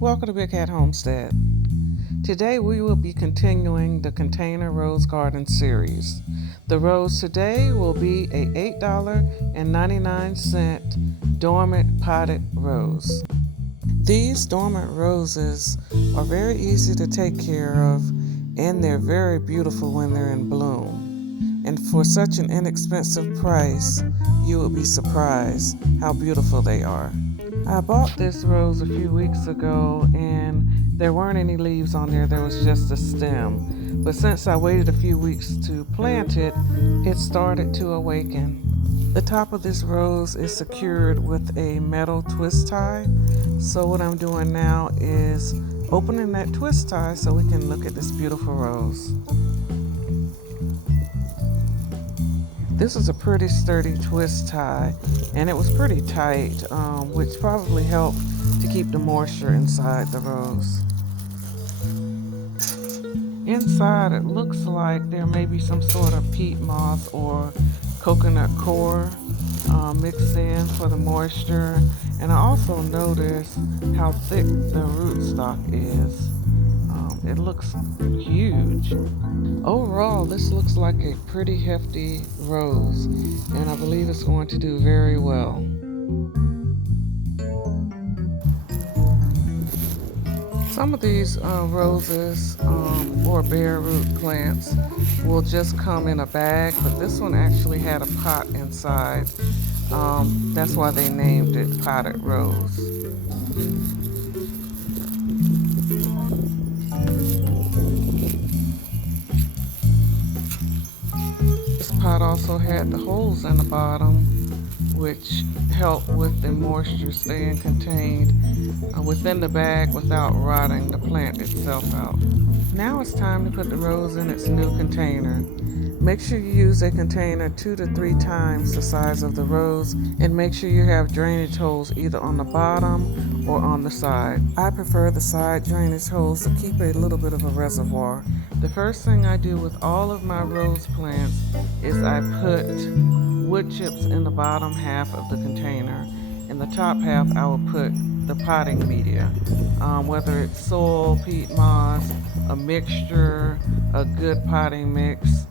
Welcome to Big Cat Homestead. Today we will be continuing the Container Rose Garden series. The rose today will be a $8.99 Dormant potted rose. These dormant roses are very easy to take care of, and they're very beautiful when they're in bloom. And for such an inexpensive price, you will be surprised how beautiful they are. I bought this rose a few weeks ago and there weren't any leaves on there was just a stem. But since I waited a few weeks to plant it, it started to awaken. The top of this rose is secured with a metal twist tie. So what I'm doing now is opening that twist tie so we can look at this beautiful rose. This is a pretty sturdy twist tie, and it was pretty tight, which probably helped to keep the moisture inside the rose. Inside, it looks like there may be some sort of peat moss or coconut coir mixed in for the moisture. And I also noticed how thick the rootstock is. It looks huge. Overall, this looks like a pretty hefty rose, and I believe it's going to do very well. Some of these roses or bare root plants will just come in a bag, but this one actually had a pot inside. That's why they named it potted rose. This pot also had the holes in the bottom, which help with the moisture staying contained within the bag without rotting the plant itself out. Now it's time to put the rose in its new container. Make sure you use a container 2 to 3 times the size of the rose, and make sure you have drainage holes either on the bottom or on the side. I prefer the side drainage holes to keep a little bit of a reservoir. The first thing I do with all of my rose plants is I put wood chips in the bottom half of the container. In the top half, I will put the potting media, whether it's soil, peat moss, a mixture, a good potting mix,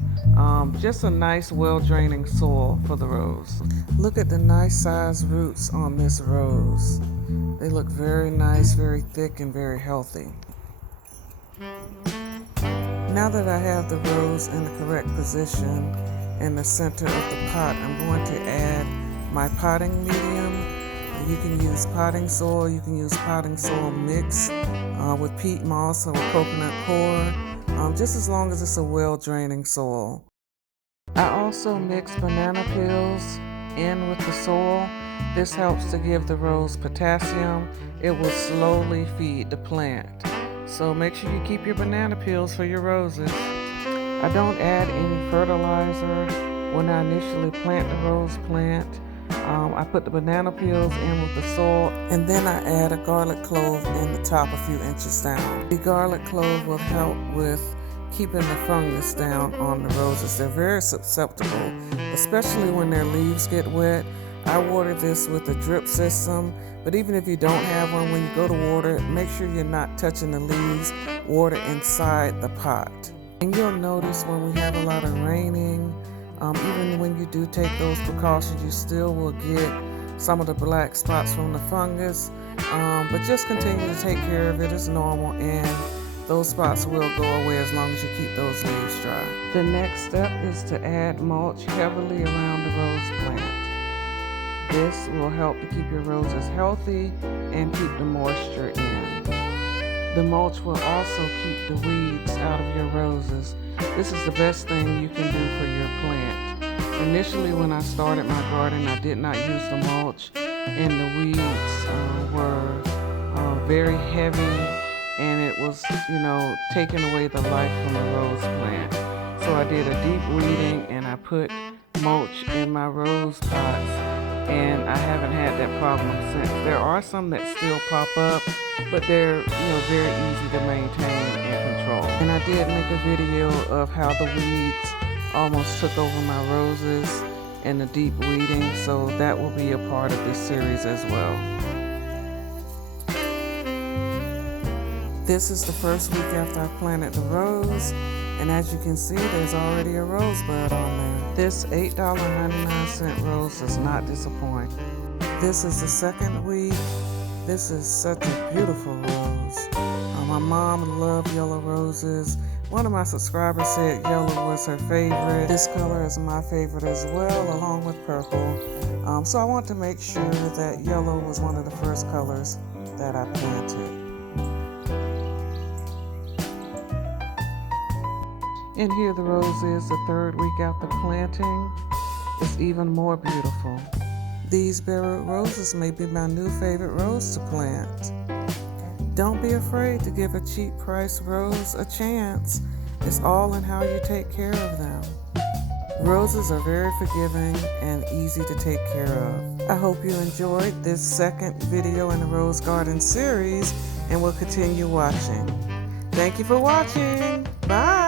just a nice well-draining soil for the rose. Look at the nice sized roots on this rose. They look very nice, very thick, and very healthy. Now that I have the rose in the correct position in the center of the pot, I'm going to add my potting medium. You can use potting soil, you can use potting soil mix with peat moss or coconut coir, just as long as it's a well-draining soil. I also mix banana peels in with the soil. This helps to give the rose potassium. It will slowly feed the plant. So make sure you keep your banana peels for your roses. I don't add any fertilizer when I initially plant the rose plant. I put the banana peels in with the soil, and then I add a garlic clove in the top a few inches down. The garlic clove will help with keeping the fungus down on the roses. They're very susceptible, especially when their leaves get wet. I water this with a drip system, but even if you don't have one, when you go to water it, make sure you're not touching the leaves. Water inside the pot. And you'll notice when we have a lot of raining, even when you do take those precautions, you still will get some of the black spots from the fungus, but just continue to take care of it as normal, and those spots will go away as long as you keep those leaves dry. The next step is to add mulch heavily around the rose plant. This will help to keep your roses healthy and keep the moisture in. The mulch will also keep the weeds out of your roses. This is the best thing you can do for your plant. Initially, when I started my garden, I did not use the mulch, and the weeds were very heavy, and it was, taking away the life from the rose plant. So I did a deep weeding, and I put mulch in my rose pots, and I haven't had that problem since. There are some that still pop up, but they're very easy to maintain and control. And I did make a video of how the weeds almost took over my roses and the deep weeding, so that will be a part of this series as well. This is the first week after I planted the rose, and as you can see, there's already a rosebud on there. This $8.99 rose does not disappoint. This is the second week. This is such a beautiful rose. My mom loved yellow roses. One of my subscribers said yellow was her favorite. This color is my favorite as well, along with purple. So I want to make sure that yellow was one of the first colors that I planted. And here the rose is the third week after planting. It's even more beautiful. These bare-root roses may be my new favorite rose to plant. Don't be afraid to give a cheap price rose a chance. It's all in how you take care of them. Roses are very forgiving and easy to take care of. I hope you enjoyed this second video in the Rose Garden series and will continue watching. Thank you for watching. Bye.